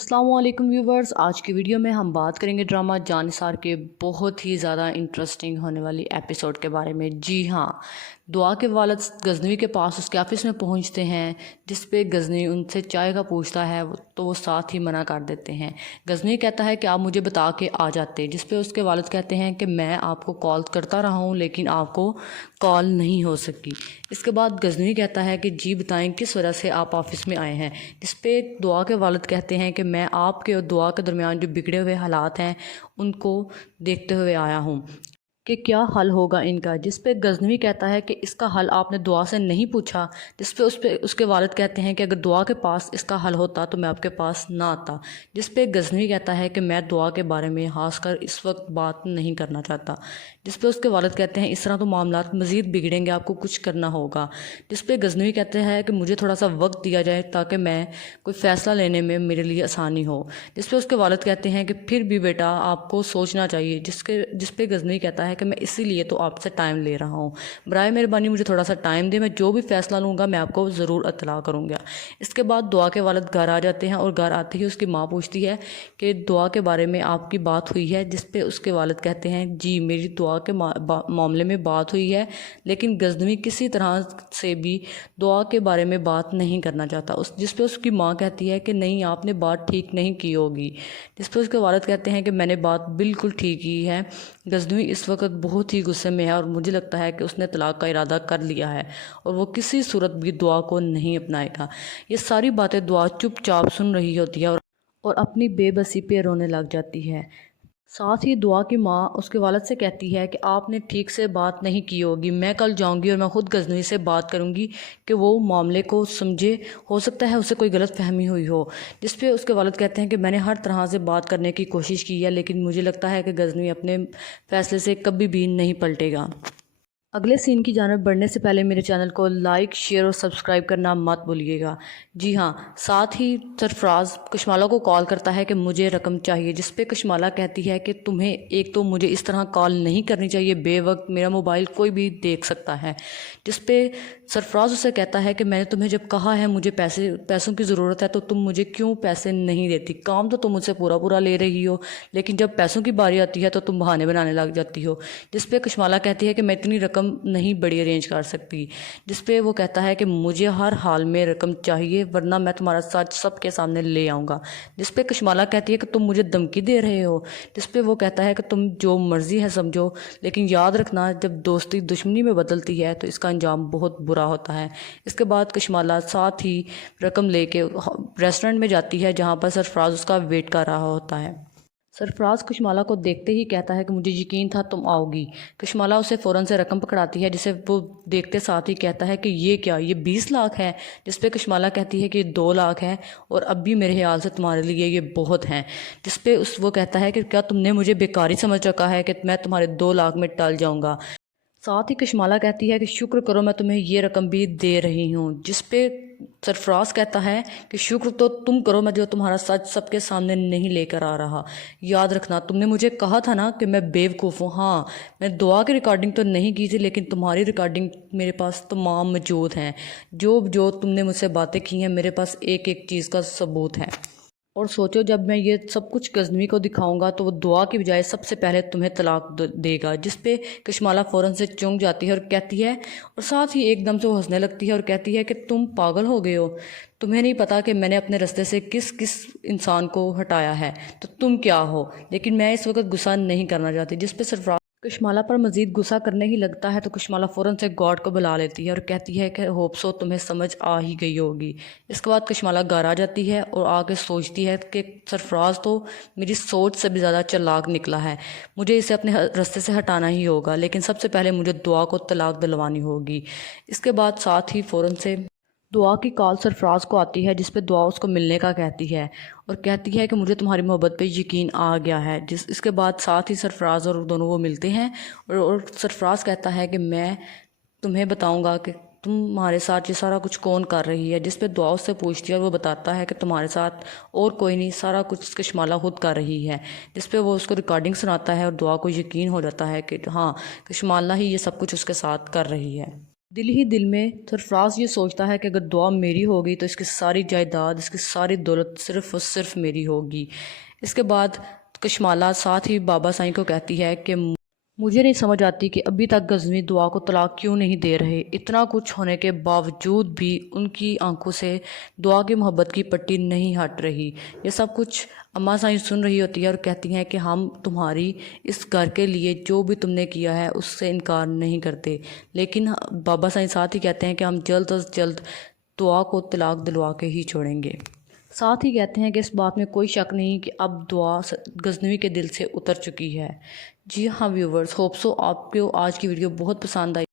अस्सलाम वालेकुम व्यूवर्स। आज की वीडियो में हम बात करेंगे ड्रामा जानिसार के बहुत ही ज़्यादा इंटरेस्टिंग होने वाली एपिसोड के बारे में। जी हाँ, दुआ के वालिद गज़नवी के पास उसके ऑफिस में पहुंचते हैं, जिस पे गज़नवी उनसे चाय का पूछता है तो वो साथ ही मना कर देते हैं। गज़नवी कहता है कि आप मुझे बता के आ जाते, जिस पे उसके वालिद कहते हैं कि मैं आपको कॉल करता रहा हूँ लेकिन आपको कॉल नहीं हो सकी। इसके बाद गज़नवी कहता है कि जी बताएं किस वजह से आप ऑफिस में आए हैं, जिस पे दुआ के वालिद कहते हैं कि मैं आपके और दुआ के दरमियान जो बिगड़े हुए हालात हैं उनको देखते हुए आया हूँ कि क्या हल होगा इनका। जिस पे गज़नवी कहता है कि इसका हल आपने दुआ से नहीं पूछा, जिस पे उसके वालिद कहते हैं कि अगर दुआ के पास इसका हल होता तो मैं आपके पास ना आता। जिस पे गज़नवी कहता है कि मैं दुआ के बारे में खास कर इस वक्त बात नहीं करना चाहता। जिस पे उसके वालिद कहते हैं इस तरह तो मामलात मज़ीद बिगड़ेंगे, आपको कुछ करना होगा। जिस पे गज़नवी कहते हैं कि मुझे थोड़ा सा वक्त दिया जाए ताकि मैं कोई फ़ैसला लेने में मेरे लिए आसानी हो। जिस पे उसके वालिद कहते हैं कि फिर भी बेटा आपको सोचना चाहिए। जिस पे गज़नवी कहता है कि मैं इसीलिए तो आपसे टाइम ले रहा हूँ, बराए मेहरबानी मुझे थोड़ा सा टाइम दे, मैं जो भी फ़ैसला लूँगा मैं आपको ज़रूर इत्तला करूँगा। इसके बाद दुआ के वालिद घर आ जाते हैं और घर आते ही उसकी माँ पूछती है कि दुआ के बारे में आपकी बात हुई है। जिस पे उसके वालिद कहते हैं जी मेरी दुआ के मामले में बात हुई है, लेकिन गज़नवी किसी तरह से भी दुआ के बारे में बात नहीं करना चाहता। जिस पे उसकी माँ कहती है कि नहीं आपने बात ठीक नहीं की होगी। जिस पे उसके वालिद कहते हैं कि मैंने बात बिल्कुल ठीक की है। गज़नवी इस वक्त बहुत ही गुस्से में है और मुझे लगता है कि उसने तलाक का इरादा कर लिया है और वो किसी सूरत भी दुआ को नहीं अपनाएगा। ये सारी बातें दुआ चुपचाप सुन रही होती है और अपनी बेबसी पे रोने लग जाती है। साथ ही दुआ की माँ उसके वालिद से कहती है कि आपने ठीक से बात नहीं की होगी, मैं कल जाऊंगी और मैं ख़ुद गज़नवी से बात करूंगी कि वो मामले को समझे, हो सकता है उसे कोई गलत फहमी हुई हो। जिस पे उसके वालिद कहते हैं कि मैंने हर तरह से बात करने की कोशिश की है, लेकिन मुझे लगता है कि गज़नवी अपने फ़ैसले से कभी भी नहीं पलटेगा। अगले सीन की जानब बढ़ने से पहले मेरे चैनल को लाइक, शेयर और सब्सक्राइब करना मत भूलिएगा। जी हाँ, साथ ही सरफराज कशमाला को कॉल करता है कि मुझे रकम चाहिए। जिस पे कशमाला कहती है कि तुम्हें एक तो मुझे इस तरह कॉल नहीं करनी चाहिए बेवक्त, मेरा मोबाइल कोई भी देख सकता है। जिस पे सरफराज उसे कहता है कि मैंने तुम्हें जब कहा है मुझे पैसों की ज़रूरत है तो तुम मुझे क्यों पैसे नहीं देती। काम तो तुम मुझसे पूरा पूरा ले रही हो, लेकिन जब पैसों की बारी आती है तो तुम बहाने बनाने लग जाती हो। जिस पे कशमाला कहती है कि मैं इतनी रकम नहीं बड़ी अरेंज कर सकती। जिस पे वो कहता है कि मुझे हर हाल में रकम चाहिए वरना मैं तुम्हारा साथ सबके सामने ले आऊँगा। जिस पे कशमाला कहती है कि तुम मुझे धमकी दे रहे हो। जिस पे वो कहता है कि तुम जो मर्ज़ी है समझो, लेकिन याद रखना जब दोस्ती दुश्मनी में बदलती है तो इसका अंजाम बहुत बुरा होता है। इसके बाद कशमाला साथ ही रकम लेके रेस्टोरेंट में जाती है जहाँ पर सरफराज उसका वेट कर रहा होता है। सरफराज कशमाला को देखते ही कहता है कि मुझे यकीन था तुम आओगी। कशमाला उसे फ़ौरन से रकम पकड़ाती है, जिसे वो देखते साथ ही कहता है कि ये क्या, ये 20 लाख है। जिस पे कशमाला कहती है कि 2 लाख है और अब भी मेरे ख्याल से तुम्हारे लिए ये बहुत हैं। जिस पे वो कहता है कि क्या तुमने मुझे बेकारी समझ रखा है कि मैं तुम्हारे 2 लाख में टल जाऊँगा। साथ ही कशमाला कहती है कि शुक्र करो मैं तुम्हें ये रकम भी दे रही हूँ। जिस पे सरफराज कहता है कि शुक्र तो तुम करो, मैं जो तुम्हारा सच सबके सामने नहीं लेकर आ रहा। याद रखना तुमने मुझे कहा था ना कि मैं बेवकूफ़ हूँ। हाँ, मैं दुआ की रिकॉर्डिंग तो नहीं की थी, लेकिन तुम्हारी रिकॉर्डिंग मेरे पास तमाम मौजूद हैं। जो जो तुमने मुझसे बातें की हैं मेरे पास एक एक चीज़ का सबूत है। और सोचो जब मैं ये सब कुछ गज़नवी को दिखाऊंगा तो वो दुआ की बजाय सबसे पहले तुम्हें तलाक देगा। जिस पे कशमाला फ़ौरन से चौंक जाती है और कहती है, और साथ ही एकदम से वो हंसने लगती है और कहती है कि तुम पागल हो गए हो, तुम्हें नहीं पता कि मैंने अपने रास्ते से किस किस इंसान को हटाया है, तो तुम क्या हो। लेकिन मैं इस वक्त गुस्सा नहीं करना चाहती। जिस पे सरफराज कशमाला पर मज़ीद गुस्सा करने ही लगता है तो कशमाला फ़ौरन से गॉड को बुला लेती है और कहती है कि होप सो तुम्हें समझ आ ही गई होगी। इसके बाद कशमाला घर आ जाती है और आके सोचती है कि सरफराज तो मेरी सोच से भी ज़्यादा चालाक निकला है, मुझे इसे अपने रास्ते से हटाना ही होगा, लेकिन सबसे पहले मुझे दुआ को तलाक दिलवानी होगी। इसके बाद साथ ही फ़ौरन से दुआ की कॉल सरफराज को आती है, जिस पे दुआ उसको मिलने का कहती है और कहती है कि मुझे तुम्हारी मोहब्बत पे यकीन आ गया है। इसके बाद साथ ही सरफराज और दोनों वो मिलते हैं और सरफराज कहता है कि मैं तुम्हें बताऊंगा कि तुम्हारे साथ ये सारा कुछ कौन कर रही है। जिस पे दुआ उससे पूछती है और वो बताता है कि तुम्हारे साथ और कोई नहीं, सारा कुछ कशमाला खुद कर रही है। जिस पे वो उसको रिकॉर्डिंग सुनाता है और दुआ को यकीन हो जाता है कि हाँ, कशमाला ही ये सब कुछ उसके साथ कर रही है। दिल ही दिल में सरफराज ये सोचता है कि अगर दुआ मेरी होगी तो इसकी सारी जायदाद, इसकी सारी दौलत सिर्फ़ और सिर्फ मेरी होगी। इसके बाद कशमाला साथ ही बाबा साईं को कहती है कि मुझे नहीं समझ आती कि अभी तक गजनवी दुआ को तलाक क्यों नहीं दे रहे। इतना कुछ होने के बावजूद भी उनकी आंखों से दुआ की मोहब्बत की पट्टी नहीं हट रही। ये सब कुछ अम्मा साईं सुन रही होती है और कहती हैं कि हम तुम्हारी इस घर के लिए जो भी तुमने किया है उससे इनकार नहीं करते, लेकिन बाबा साईं साथ ही कहते हैं कि हम जल्द अज जल्द दुआ को तलाक दिलवा के ही छोड़ेंगे। साथ ही कहते हैं कि इस बात में कोई शक नहीं कि अब दुआ गजनवी के दिल से उतर चुकी है। जी हाँ व्यूवर्स, होप सो आपको आज की वीडियो बहुत पसंद आई।